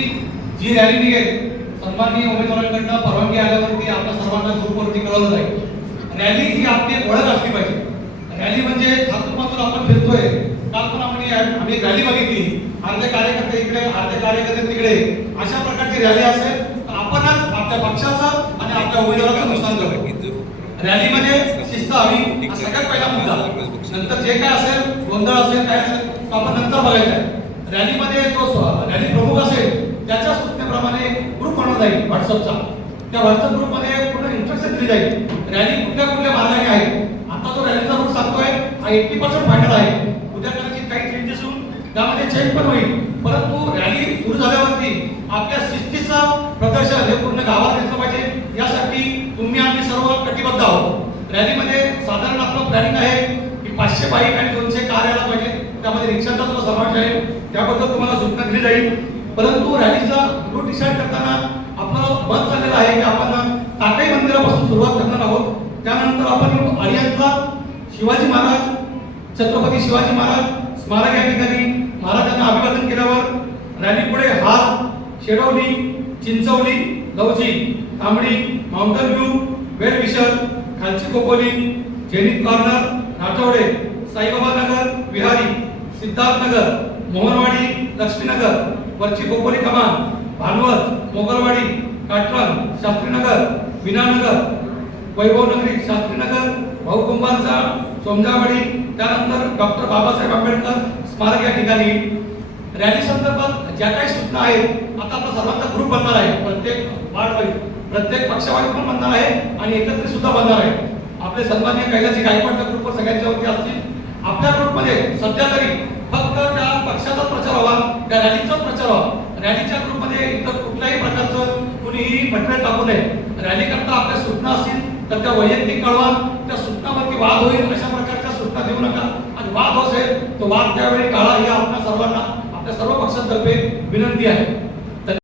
जी rally निघेल सन्माननीय उमेदवारांकडनं परवानगी आल्यावरती आपल्या सर्वांना ग्रुपवरती कळवलं जाईल. रॅली ही आपली ओळख असली पाहिजे. रॅली म्हणजे ठाकूरपासून आपण फिरतोय. काल पण आम्ही आम्ही रॅली बघितली. अर्धे कार्यकर्ते इकडे अर्धे कार्यकर्ते तिकडे. अशा प्रकारची रॅली असेल तर आपणच आपल्या पक्षाचं आणि आपल्या उमेदवाराचं नुकसान करतो रॅलीमध्ये म्हणजे शिस्त हवी. सगळ्यात पहिला मुद्दा. नंतर जे काय असेल गोंधळ असेल काय असेल तो आपण नंतर बघायचं रॅलीमध्ये तो रॅली जाईल व्हॉट्सअपचा त्या व्हॉट्सअप ग्रुपमध्ये पूर्ण इन्स्ट्रक्शन दिली जाईल. रॅली कुठल्या कुठल्या मार्गाने आहे? आता जो रॅलीचा रूट सांगतोय हा एट्टी पर्सेंट फायनल आहे. उद्या कदाचित काही चेंजेस होऊन त्यामध्ये चेंज पण होईल. परंतु रॅली सुरू झाल्यावरती आपल्या शिस्तीचं प्रदर्शन हे पूर्ण गावात घेतलं पाहिजे. यासाठी तुम्ही आम्ही सर्व कटिबद्ध आहोत. रॅलीमध्ये साधारण आपलं प्लॅनिंग आहे की पाचशे बाईक आणि दोनशे कार यायला पाहिजे. त्यामध्ये रिक्षाचा सुद्धा समावेश आहे. त्याबद्दल तुम्हाला सूचना दिली जाईल. परंतु रॅलीचा रूट डिसाईड करताना आपलं मत झालेलं आहे की आपण टाकाई मंदिरापासून सुरुवात करणार आहोत. त्यानंतर आपण येऊ शिवाजी महाराज छत्रपती शिवाजी महाराज स्मारक या ठिकाणी महाराजांना अभिवादन केल्यावर रॅली पुढे हात शेडवली चिंचवली लवची तांबडी माउंटन व्ह्यू वेलविशर खालची कोपोली जैनिक कॉर्नर नाटवडे साईबाबा नगर विहारी सिद्धार्थनगर मोहनवाडी लक्ष्मीनगर वरची कोपोली कमान भानवत मोगरवाडी काटरन शास्त्रीनगर विनानगर वैभव नगरी शास्त्रीनगर भाऊकुंभांचा सोमजावाडी त्यानंतर डॉक्टर बाबासाहेब आंबेडकर स्मारक या ठिकाणी. रॅली संदर्भात ज्या काही सूचना आहेत आता आपला सर्वांचा ग्रुप बनणार आहे. प्रत्येक वार्ड प्रत्येक पक्षावाईज पण बनणार आहे आणि एकत्रित सुद्धा बनणार आहे. आपले सन्मान्य कैलासी गायकवाडच्या ग्रुप सगळ्यांच्या वरती असतील. आपल्या ग्रुपमध्ये सध्या तरी फक्त त्या पक्षाचा प्रचार व्हावा त्या रॅलीचाच रॅलीच्या ग्रुपमध्ये इतर कुठल्याही प्रकारचं कुणीही मटेरियल टाकू नये. रॅली करता आपल्या सूचना असतील तर त्या वैयक्तिक कळवा त्या सूचनावरती वाद होईल अशा प्रकारच्या सूचना देऊ नका. आणि वाद हो असेल तो वाद त्यावेळी काळा ही आपल्या सर्वांना आपल्या सर्व पक्षांतर्फे विनंती आहे.